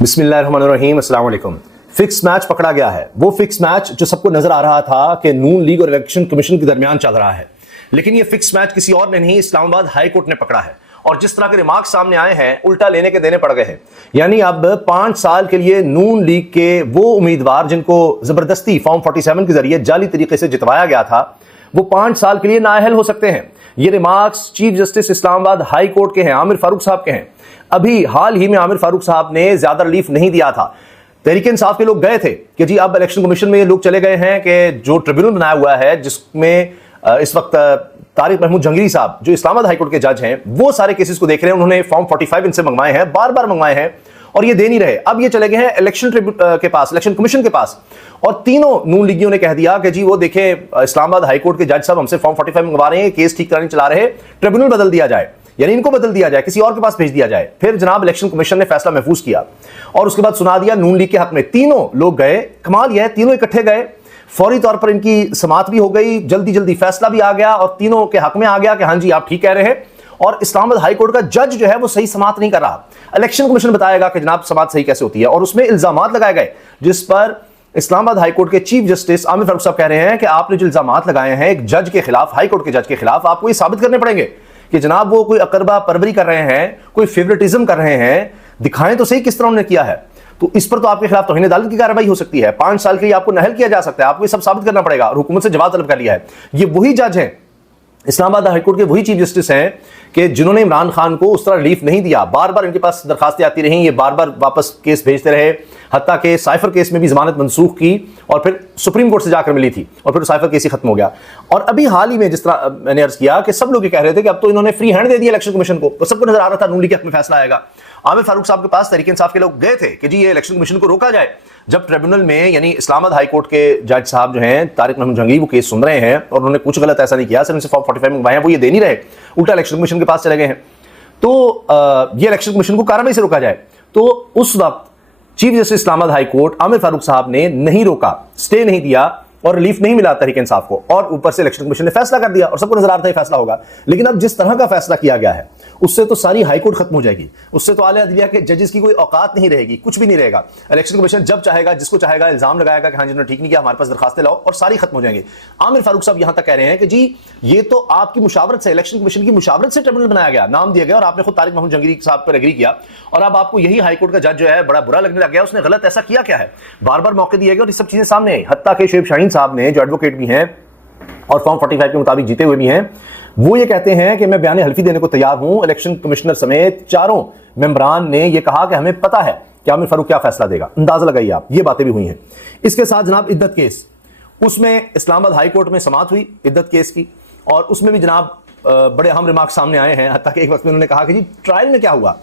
बिस्मिल्लाहिर्रहमानिर्रहीम, अस्सलाम वालेकुम। फिक्स मैच पकड़ा गया है, वो फिक्स मैच जो सबको नजर आ रहा था कि नून लीग और इलेक्शन कमीशन के दरमियान चल रहा है, लेकिन ये फिक्स मैच किसी और ने नहीं, इस्लामाबाद हाई कोर्ट ने पकड़ा है। और जिस तरह के रिमार्क सामने आए हैं, उल्टा लेने के देने पड़ गए हैं। यानी अब 5 साल के लिए नून लीग के वो उम्मीदवार जिनको जबरदस्ती फॉर्म 47 के जरिए जाली तरीके से जितवाया गया था, वो 5 साल के लिए नाअहल हो सकते हैं। ये remarks chief justice Islamabad high court के हैं, आमिर फारूक साहब के हैं। अभी हाल ही में आमिर फारूक साहब ने ज्यादा रिलीफ नहीं दिया था। तहरीक-ए-इंसाफ के लोग गए थे कि जी अब इलेक्शन कमीशन में ये लोग चले गए हैं कि जो ट्रिब्यूनल बनाया हुआ है, जिसमें इस वक्त तारिक महमूद जंगरी साहब जो इस्लामाबाद हाई कोर्ट के जज हैं, वो सारे केसेस को देख रहे हैं। उन्होंने फॉर्म 45 इनसे मंगवाए हैं, बार बार मंगवाए हैं, और ये दे नहीं रहे। अब ये चले गए हैं इलेक्शन के पास, इलेक्शन कमीशन के पास, और तीनों नून लीगियों ने कह दिया कि जी वो देखें, इस्लामाबाद हाई कोर्ट के जज साहब हमसे फॉर्म 45 मंगवा रहे हैं, केस ठीक कराने चला रहे, ट्रिब्यूनल बदल दिया जाए, यानी इनको बदल दिया जाए, किसी और के पास भेज दिया जाए। फिर जनाब इलेक्शन कमीशन ने फैसला महफूज किया और उसके बाद सुना दिया नून लीग के हक में। तीनों लोग गए, कमाल यह है तीनों इकट्ठे गए, फौरी तौर पर इनकी समाअत भी हो गई, जल्दी जल्दी फैसला भी आ गया और तीनों के हक में आ गया कि हाँ जी आप ठीक कह रहे हैं। और इस्लामाबाद हाई कोर्ट का जज जो है वो सही समाअत नहीं कर रहा। इलेक्शन कमीशन बताएगा कि जनाब समाअत सही कैसे होती है, और उसमें इल्जामात लगाए गए जिस पर इस्लामाबाद हाई कोर्ट के चीफ जस्टिस आमिर फारूक साहब कह रहे हैं कि आपने जो इल्जामात लगाए हैं एक जज के खिलाफ, हाई कोर्ट के जज के खिलाफ, आपको ये साबित करने पड़ेंगे कि जनाब वो कोई अकरबा परवरी कर रहे हैं, कोई फेवरेटिज्म कर रहे हैं, दिखाएं तो सही किस तरह उन्होंने किया है। तो इस पर तो आपके खिलाफ तौहीन अदालत की कार्रवाई हो सकती है, 5 साल के लिए आपको नहल किया जा सकता है, आपको ये सब साबित करना पड़ेगा। और हुकूमत से जवाब तलब कर लिया है। ये वही जज हैं, इस्लामाबाद हाई कोर्ट के वही चीफ जस्टिस हैं कि जिन्होंने इमरान खान को उस तरह रिलीफ नहीं दिया। बार बार इनके पास दरखास्तें आती रहीं, ये बार बार वापस केस भेजते रहे, हत्ता के साइफर केस में भी जमानत मनसूख की और फिर सुप्रीम कोर्ट से जाकर मिली थी और फिर साइफर केस ही खत्म हो गया। और अभी हाल ही में जिस तरह मैंने अर्ज किया कि सब लोग ये कह रहे थे कि अब तो इन्होंने फ्री हैंड दे दिया इलेक्शन कमीशन को, तो सबको नजर आ रहा था नून लीग के हक में फैसला आएगा। आमिर फारूक साहब के पास तहरीक-ए-इंसाफ के लोग गए थे कि जी ये इलेक्शन कमीशन को रोका जाए। जब ट्रिब्यूनल में यानी इस्लामाबाद हाई कोर्ट के जज साहब जो हैं तारिक महमूद जंगरी, वो केस सुन रहे हैं और उन्होंने कुछ गलत ऐसा नहीं किया, सिर्फ उनसे फॉर्म 45 मंगवाए हैं, वो ये दे नहीं रहे, उल्टा इलेक्शन कमीशन के पास चले गए हैं। तो ये इलेक्शन कमीशन को कार्रवाई से रोका जाए। तो उस वक्त chief justice Islamabad high court Aamir Farooq साहब ने नहीं रोका, स्टे नहीं दिया और रिलीफ नहीं मिला तहरीक-ए-इंसाफ को, और ऊपर से इलेक्शन कमीशन ने फैसला कर दिया और सबको नजर आ रहा था फैसला होगा। लेकिन अब जिस तरह का फैसला किया गया है उससे तो सारी हाई कोर्ट खत्म हो जाएगी, उससे तो आला अदलिया के जजेस की कोई औकात नहीं रहेगी, कुछ भी नहीं रहेगा। इलेक्शन कमीशन जब चाहेगा, जिसको चाहेगा इल्जाम लगाएगा कि हाँ जिन्होंने ठीक नहीं किया, हमारे पास दरखास्तें लाओ, और सारी खत्म हो जाएंगी। आमिर फारूक साहब यहां तक कह रहे हैं कि जी ये तो आपकी मुशावरत से, इलेक्शन कमीशन की मुशावरत से ट्रिब्यूनल बनाया गया, नाम दिया गया, और आपने खुद तारिक महमूद जंगरी साहब पर एग्री किया, और अब आपको यही हाई कोर्ट का जज जो है बड़ा बुरा लगने लग गया, उसने गलत ऐसा किया क्या है। बार बार मौके दिए गए और ये सब चीजें सामने आई। हत्ता के शोएब शाहीन साहब ने, जो एडवोकेट भी हैं और फॉर्म 45 के मुताबिक जीते हुए भी हैं, वो ये कहते हैं कि मैं बयान हल्फी देने को तैयार हूं। इलेक्शन कमिश्नर समेत चारों मेंबरान ने ये कहा कि हमें पता है कि आमिर फारूक क्या फैसला देगा। अंदाजा लगाइए आप, ये बातें भी हुई हैं। इसके साथ जनाब इद्दत केस, उसमें इस्लामाबाद हाई कोर्ट में समाअत हुई इद्दत केस की, और उसमें भी जनाब बड़े अहम रिमार्क सामने आए हैं। हत्ता कि एक वक्त में उन्होंने कहा कि जी ट्रायल में क्या हुआ,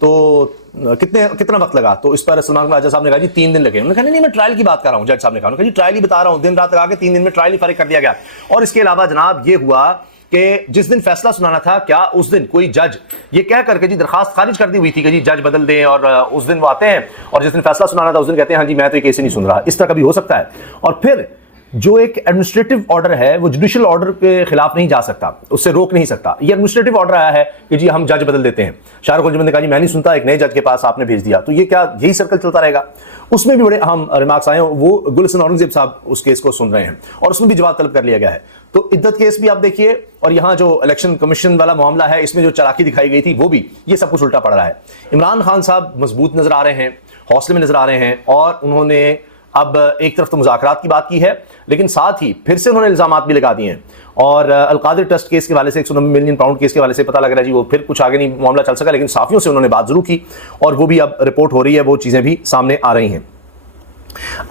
तो कितना वक्त लगा, तो इस पर सलमान राजा साहब ने कहा जी 3 दिन लगे। उन्होंने कहा नहीं मैं ट्रायल की बात कर रहा हूं। जज साहब ने कहा जी ट्रायल ही बता रहा हूं, दिन रात लगा के 3 दिन में ट्रायल ही फारिग कर दिया गया। और इसके अलावा जनाब ये हुआ कि जिस दिन फैसला सुनाना था, क्या उस दिन कोई जज ये कह करके जी दरखास्त खारिज कर दी हुई थी कि जी जज बदल दें, और उस दिन वो आते हैं और जिस दिन फैसला सुनाना था उस दिन कहते हैं हाँ जी मैं तो ये केस ही नहीं सुन रहा। इस तरह का भी हो सकता है। और फिर जो एक एडमिनिस्ट्रेटिव ऑर्डर है वो जुडिशियल ऑर्डर के खिलाफ नहीं जा सकता, उससे रोक नहीं सकता। ये एडमिनिस्ट्रेटिव ऑर्डर आया है कि जी हम जज बदल देते हैं। शाहरुख अंजुमन ने कहा जी मैं नहीं सुनता, एक नए जज के पास आपने भेज दिया, तो ये क्या यही सर्कल चलता रहेगा। उसमें भी बड़े अहम रिमार्क्स आए। वो गुलशन औरंगजेब साहब उस केस को सुन रहे हैं और उसमें भी जवाब तलब कर लिया गया है। तो इद्दत केस भी आप देखिए, और यहाँ जो इलेक्शन कमीशन वाला मामला है इसमें जो चालाकी दिखाई गई थी वो भी, ये सब कुछ उल्टा पड़ रहा है। इमरान खान साहब मजबूत नजर आ रहे हैं, हौसले में नजर आ रहे हैं, और उन्होंने अब एक तरफ तो मुज़ाकरात की बात की है, लेकिन साथ ही फिर से उन्होंने इल्जामात भी लगा दिए हैं। और अलकादिर ट्रस्ट केस के वाले से, 190 मिलियन पाउंड केस के वाले से पता लग रहा है जी वो फिर कुछ आगे नहीं मामला चल सका, लेकिन साफियों से उन्होंने बात जरूर की और वो भी अब रिपोर्ट हो रही है, वो चीज़ें भी सामने आ रही हैं।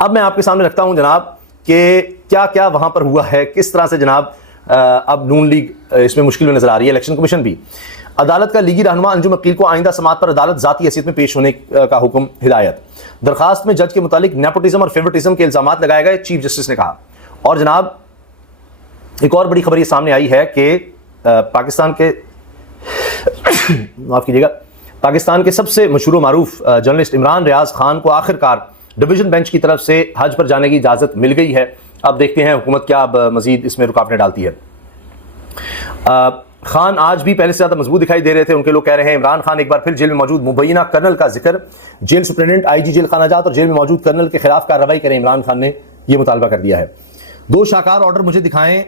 अब मैं आपके सामने रखता हूँ जनाब कि क्या क्या वहाँ पर हुआ है, किस तरह से जनाब अब नून लीग इसमें मुश्किल में नजर आ रही है, इलेक्शन कमीशन भी। अदालत का लीगी रहनुमा अंजुम अकील को आइंदा समाअत पर अदालत जाती हैसियत में पेश होने का हुक्म, हिदायत। दरखास्त में जज के मुतालिक नेपोटिज्म और फेवरेटिज्म के इल्जामात लगाए गए, चीफ जस्टिस ने कहा। और जनाब एक और बड़ी खबर ये सामने आई है कि पाकिस्तान के माफ कीजिएगा, पाकिस्तान के सबसे मशहूर मारूफ जर्नलिस्ट इमरान रियाज खान को आखिरकार डिवीजन बेंच की तरफ से हज पर जाने की इजाजत मिल गई है। अब देखते हैं हुकूमत क्या अब मजीद इसमें रुकावटें डालती है। खान आज भी पहले से ज्यादा मजबूत दिखाई दे रहे थे। उनके लोग कह रहे हैं इमरान खान एक बार फिर जेल में मौजूद मुबैना कर्नल का जिक्र, जेल सुप्रिटेंडेंट आईजी जेल खानाजात और जेल में मौजूद कर्नल के खिलाफ कार्रवाई करें, इमरान खान ने यह मुतालबा कर दिया है। दो शाकार ऑर्डर मुझे दिखाएं,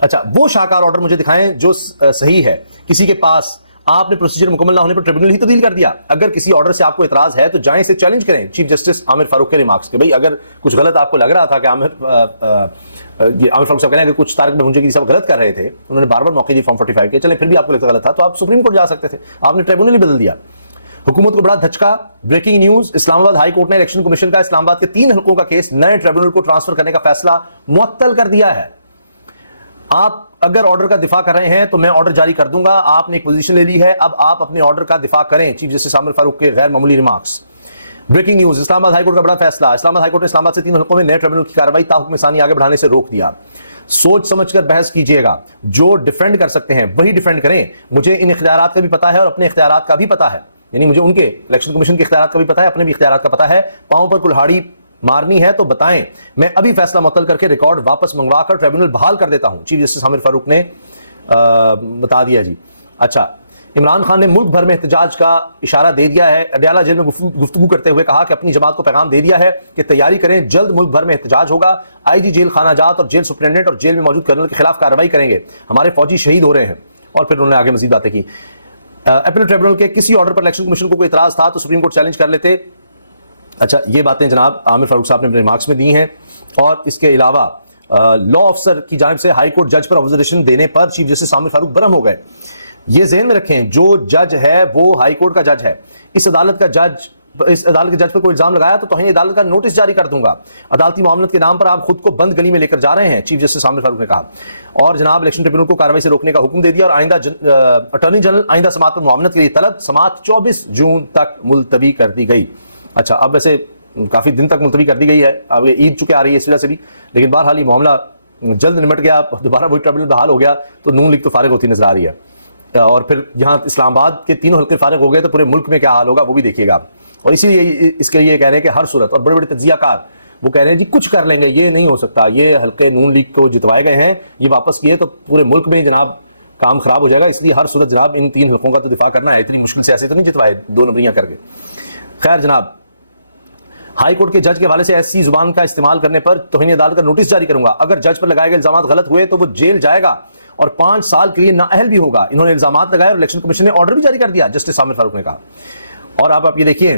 अच्छा वो शाकार ऑर्डर मुझे दिखाएं जो सही है, किसी के पास आपने प्रोसीजर मुकम्मल ना होने पर ट्रिब्यूनल ही तब्दील कर दिया। अगर किसी ऑर्डर से आपको इतराज है तो जाएं इसे चैलेंज करें चीफ जस्टिस आमिर फारूक के रिमार्क्स के। भाई अगर कुछ गलत आपको लग रहा था कि आमिर फारूक साहब कह रहे हैं कि कुछ तारिक महमूद जंगीरी साहब गलत कर रहे थे, उन्होंने बार बार मौके दिए फॉर्म 45 के, चले फिर भी आपको लगता गलत था तो आप सुप्रीम कोर्ट जा सकते थे, आपने ट्रिब्यूनल ही बदल दिया। हुकूमत को बड़ा धचका, breaking news, Islamabad high court ने इलेक्शन कमीशन का इस्लामाबाद के 3 हलकों का केस नए ट्रिब्यूनल को ट्रांसफर करने का फैसला मुअत्तल कर दिया है। आप अगर ऑर्डर का दिफा कर रहे हैं तो मैं ऑर्डर जारी कर दूंगा, आपने एक पोजीशन ले ली है, अब आप अपने ऑर्डर का दिफा करें, चीफ जस्टिस आमिर फारूक के गैर मामूली remarks. Breaking news, Islamabad high court का बड़ा फैसला, इस्लामाबाद हाईकोर्ट ने इस्लामाबाद से 3 हलकों में नए ट्रिब्यूनल की कार्रवाई ताहुक्म सानी आगे बढ़ाने से रोक दिया। सोच समझकर बहस कीजिएगा, जो डिफेंड कर सकते हैं वही डिफेंड करें। मुझे इन इख्तियारात का भी पता है और अपने इख्तियारात का भी पता है, यानी मुझे उनके इलेक्शन कमीशन के इख्तियारात का भी पता है, अपने भी इख्तियारात का पता है। पांव पर कुल्हाड़ी मारनी है तो बताएं, मैं अभी फैसला मुअत्तल करके रिकॉर्ड वापस मंगवाकर ट्रिब्यूनल बहाल कर देता हूं, चीफ जस्टिस आमिर फारूक ने बता दिया जी। अच्छा, इमरान खान ने मुल्क भर में एहतजाज का इशारा दे दिया है। अडयाला जेल में गुफ्तगू करते हुए कहा कि अपनी जमात को पैगाम दे दिया है कि तैयारी करें, जल्द मुल्क भर में एहतजाज होगा। आईजी जेल खानाजात और जेल सुप्रिटेंडेंट और जेल में मौजूद कर्नल के खिलाफ कार्रवाई करेंगे, हमारे फौजी शहीद हो रहे हैं। और फिर उन्होंने आगे मजीद बातें की। अपील ट्रिब्यूनल के किसी ऑर्डर पर इलेक्शन कमीशन को कोई इतराज था तो सुप्रीम कोर्ट चैलेंज कर लेते। अच्छा, ये बातें जनाब आमिर फारूक साहब ने अपने रिमार्क्स में दी हैं। और इसके अलावा लॉ ऑफिसर की जानिब से हाई कोर्ट जज पर ऑब्जर्वेशन देने पर चीफ जस्टिस आमिर फारूक बरहम हो गए। ये ज़हन में रखें, जो जज है वो हाई कोर्ट का जज है। इस अदालत के जज पर कोई इल्जाम लगाया तो तौहीन अदालत का नोटिस जारी कर दूंगा। अदालती मामलत के नाम पर आप खुद को बंद गली में लेकर जा रहे हैं, चीफ जस्टिस आमिर फारूक ने कहा। और जनाब इलेक्शन ट्रिब्यूनल को कार्रवाई से रोकने का हुक्म दे दिया। और आइंदा अटॉर्नी जनरल आइंदा समाअत पर मुआवनत के लिए तलब, समाअत 24 जून तक मुलतवी कर दी गई। अच्छा, अब वैसे काफी दिन तक मुलतवी कर दी गई है, अब ईद चुके आ रही है इस वजह से भी, लेकिन बहरहाल ये मामला जल्द निमट गया, दोबारा वही ट्रिब्यूनल बहाल हो गया तो नून लीग तो फारिग होती नजर आ रही है। और फिर यहाँ इस्लामाबाद के 3 हल्के फारिग हो गए तो पूरे मुल्क में क्या हाल होगा वो भी देखिएगा। और इसीलिए इसके लिए कह रहे हैं कि हर सूरत, और बड़े बड़े तज्जियाकार वो कह रहे हैं जी कुछ कर लेंगे, ये नहीं हो सकता, ये हल्के नून लीग को जितवाए गए हैं, ये वापस किए तो पूरे मुल्क में जनाब काम खराब हो जाएगा। इसलिए हर सूरत जनाब इन 3 हल्कों का तो दिफा करना है, इतनी मुश्किल से ऐसे तो नहीं जितवाए 2 नंबरियां करके। खैर जनाब, हाई कोर्ट के जज के हवाले से ऐसी जुबान का इस्तेमाल करने पर तौहीन अदालत का नोटिस जारी करूंगा। अगर जज पर लगाए गए इल्जाम गलत हुए तो वो जेल जाएगा और 5 साल के लिए नाअहल भी होगा। इन्होंने इल्जाम लगाए और इलेक्शन कमीशन ने ऑर्डर भी जारी कर दिया, जस्टिस आमिर फारूक ने कहा। और अब आप ये देखिए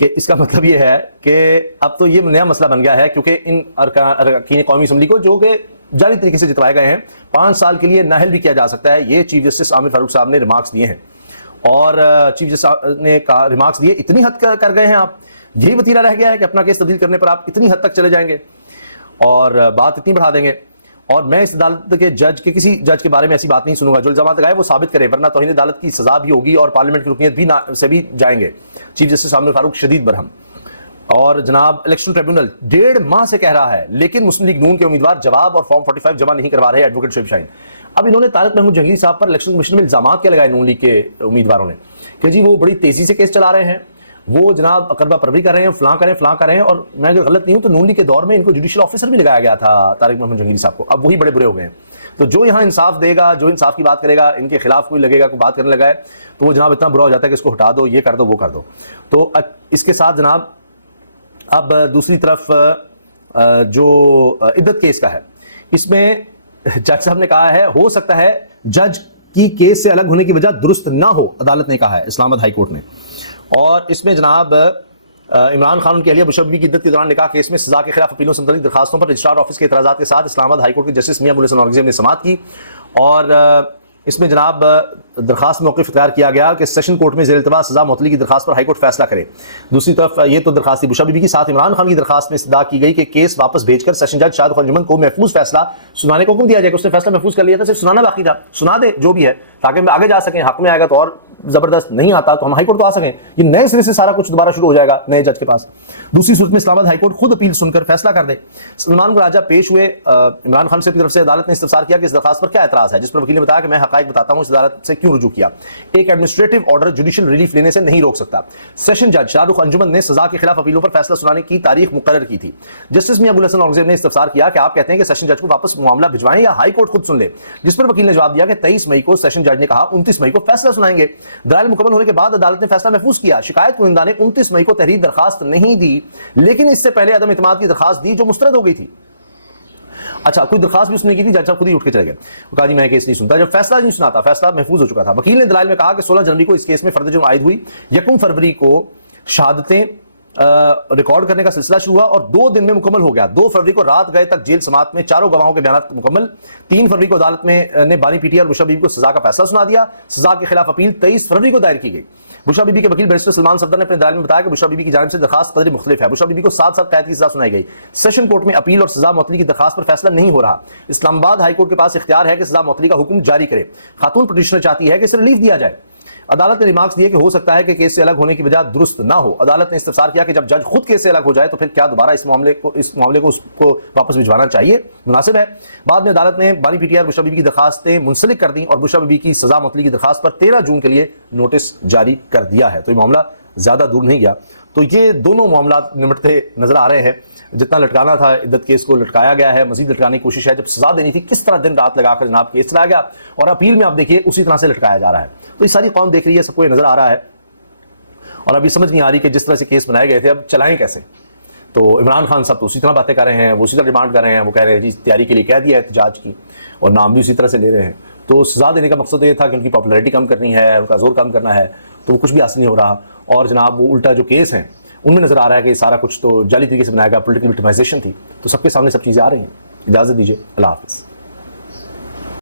कि इसका मतलब ये है कि अब तो ये नया मसला बन गया है, क्योंकि इन अरकान कौमी असम्बली को जो कि जारी तरीके से जितवाए गए हैं 5 साल के लिए नाअहल भी किया जा सकता है। ये चीफ जस्टिस आमिर फारूक साहब ने रिमार्क्स दिए हैं। और चीफ जस्टिस ने कहा, रिमार्क्स दिए, इतनी हद कर गए हैं आप, यही वतीरा रह गया है कि अपना केस तब्दील करने पर आप इतनी हद तक चले जाएंगे और बात इतनी बढ़ा देंगे। और मैं इस अदालत के जज के किसी जज के बारे में ऐसी बात नहीं सुनूंगा, जो इल्जाम लगाए वो साबित करे, वरना तौहीन अदालत की सजा भी होगी और पार्लियामेंट की रुकनीत भी से भी जाएंगे। चीफ जस्टिस आमिर फारूक शदीद बरहम। और जनाब इलेक्शन ट्रिब्यूनल 1.5 माह से कह रहा है, लेकिन मुस्लिम लीग नून के उम्मीदवार जवाब और फॉर्म 45 जमा नहीं करवा रहे, एडवोकेट शुएब शाहीन। अब इन्होंने तारिक महमूद जंगीरी साहब पर इलेक्शन कमीशन में इल्जाम क्या लगाए नून लीग के उम्मीदवारों ने कि जी वो बड़ी तेजी से केस चला रहे हैं, वो जनाब अकरबा परवरी कर रहे हैं, फलां करें। और मैं अगर गलत नहीं हूं तो नून लीग के दौर में इनको जुडिशियल ऑफिसर भी लगाया गया था तारिक महमूद जंगीरी साहब को। अब वही बड़े बुरे हो गए हैं। तो जो यहाँ इंसाफ देगा, जो इंसाफ की बात करेगा, इनके खिलाफ कोई लगेगा, कोई बात करने लगा है तो वो जनाब इतना बुरा हो जाता है कि इसको हटा दो, ये कर दो, वो कर दो। तो इसके साथ जनाब अब दूसरी तरफ जो इद्दत केस का है, इसमें जज साहब ने कहा है हो सकता है जज की केस से अलग होने की वजह दुरुस्त ना हो, अदालत ने कहा है, इस्लामाबाद हाई कोर्ट ने। और इसमें जनाब इमरान खान उनकी अहलिया बुशरबी की इद्दत के दौरान निकाह केस में सजा के खिलाफ अपीलों से मुतल्लिक दरखास्तों पर रजिस्ट्रार ऑफिस के इतराज़ात के साथ इस्लामाबाद हाई कोर्ट के जस्टिस मियां बुल हसन औरंगजेब ने समाअत की। और इसमें जनाब दरखास्त में मौक़िफ़ इख्तियार किया गया कि सेशन कोर्ट में ज़ेर इल्तवा सजा मुअत्तली की दरखास्त पर हाई कोर्ट फैसला करे। दूसरी तरफ ये तो दरखास्त बुशरा बीबी की, साथ इमरान खान की दरखास्त में इस्तदा की गई कि केस वापस भेजकर सेशन जज शाहिद अंजुमन को महफूज फैसला सुनाने को हुक्म दिया जाए। उसने फैसला महफूज कर लिया था, सिर्फ सुनाना बाकी था, सुना दे जो भी है ताकि हम आगे जा सकें। हक में आएगा तो और जबरदस्त, नहीं आता तो हम हाई कोर्ट तो आ सकें। ये नए सिरे से सारा कुछ दोबारा शुरू हो जाएगा नए जज के पास। दूसरी सूरत में इस्लामाबाद हाई कोर्ट खुद अपील सुनकर फैसला कर दे। सलमान राजा पेश हुए, इमरान खान से की तरफ से अदालत ने इस्तफसार किया कि इस दरखास्त पर क्या एतराज है, जिस पर वकील ने बताया कि मैं हकायक बताता हूँ, इस अदालत से क्यों रुजू किया। एक एडमिनिस्ट्रेटिव ऑर्डर जुडिशियल रिलीफ लेने से नहीं रोक सकता। सेशन जज शाहरुख अंजुमन ने सजा के खिलाफ अपीलों पर फैसला सुनाने की तारीख मुकर्रर की थी। जस्टिस मियां अबुल हसन औरंगजेब ने इस्तफसार किया कि आप कहते हैं कि सेशन जज को वापस मामला भिजवाएं या हाई कोर्ट खुद सुन ले, जिस पर वकील ने जवाब दिया कि 23 मई को सेशन जज ने कहा 29 मई को फैसला सुनाएंगे। दलाइल मुकम्मल होने के बाद अदालत ने फैसला महफूज किया। शिकायत कुनिंदा ने 29 मई को तहरीर दरखास्त नहीं दी, लेकिन इससे पहले अदम इत्मीनाद की दरखास्त दी जो मुस्तरद हो गई थी। अच्छा, कोई दरखास्त भी उसने की थी, जज साहब खुद ही उठ के चले गए, कहा जी मैं केस नहीं सुनता। जब फैसला नहीं सुनाता, फैसला महफूज हो चुका था। वकील ने दलाइल में कहा कि 16 जनवरी को इस केस में फर्द जुर्म आयद हुई, 1 फरवरी को शहादतें रिकॉर्ड करने का सिलसिला शुरू हुआ और 2 दिन में मुकम्मल हो गया। 2 फरवरी को रात गए तक जेल समात में चारों गवाहों के बयान मुकम्मल। 3 फरवरी को अदालत में ने बानी पीटीआर बुशरा बीबी को सजा का फैसला सुना दिया। सजा के खिलाफ अपील 23 फरवरी को दायर की गई। बुशरा बीबी के वकील बैरिस्टर सलमान सफदर ने अपने दलाइल में बताया कि बुशरा बीबी की जानिब से दरखास्त कदर मुख्तलिफ है। बुशरा बीबी को 7 साल कैद की सजा सुनाई गई। सेशन कोर्ट में अपील और सजा मुअत्तली की दरखास्त पर फैसला नहीं हो रहा। इस्लामाबाद हाई कोर्ट के पास इख्तियार है कि सजा मुअत्तली का हुक्म जारी करे। खातून पिटीशनर चाहती है कि इसे रिलीफ दिया जाए। अदालत ने रिमार्क्स दिए कि हो सकता है कि केस से अलग होने की वजह दुरुस्त ना हो। अदालत ने इस्तफसार किया कि जब जज खुद केस से अलग हो जाए तो फिर क्या दोबारा इस मामले को उसको वापस भिजवाना चाहिए, मुनासिब है। बाद में अदालत ने बानी पीटीआर बुशरा बीबी की दरखास्तें मुंसलिक कर दी और बुशरा बीबी की सजा मुअत्तली की दरखास्त पर 13 जून के लिए नोटिस जारी कर दिया है। तो ये मामला ज्यादा दूर नहीं गया। तो ये दोनों मामला निमटते नजर आ रहे हैं। जितना लटकाना था इद्दत केस को लटकाया गया है, मजीद लटकाने की कोशिश है। जब सजा देनी थी किस तरह दिन रात लगाकर जनाब केस चलाया गया और अपील में आप देखिए उसी तरह से लटकाया जा रहा है। तो ये सारी कौम देख रही है, सबको ये नजर आ रहा है और अभी समझ नहीं आ रही कि जिस तरह से केस बनाए गए थे अब चलाएं कैसे। तो इमरान खान साहब तो उसी तरह बातें कर रहे हैं, वो उसी तरह डिमांड कर रहे हैं। वो कह रहे हैं जी तैयारी के लिए कह दिया है एहतजाज की और नाम भी उसी तरह से ले रहे हैं। तो सजा देने का मकसद तो ये था कि उनकी पॉपुलैरिटी कम करनी है, उनका जोर कम करना है। तो वो कुछ भी हासिल नहीं हो रहा। और जनाब वो उल्टा जो केस हैं उनमें नजर आ रहा है कि सारा कुछ तो जाली तरीके से बनाया गया, पॉलिटिकल विक्टिमाइजेशन थी। तो सबके सामने सब चीजें आ रही हैं। इजाजत दीजिए, अल्लाह हाफिज़।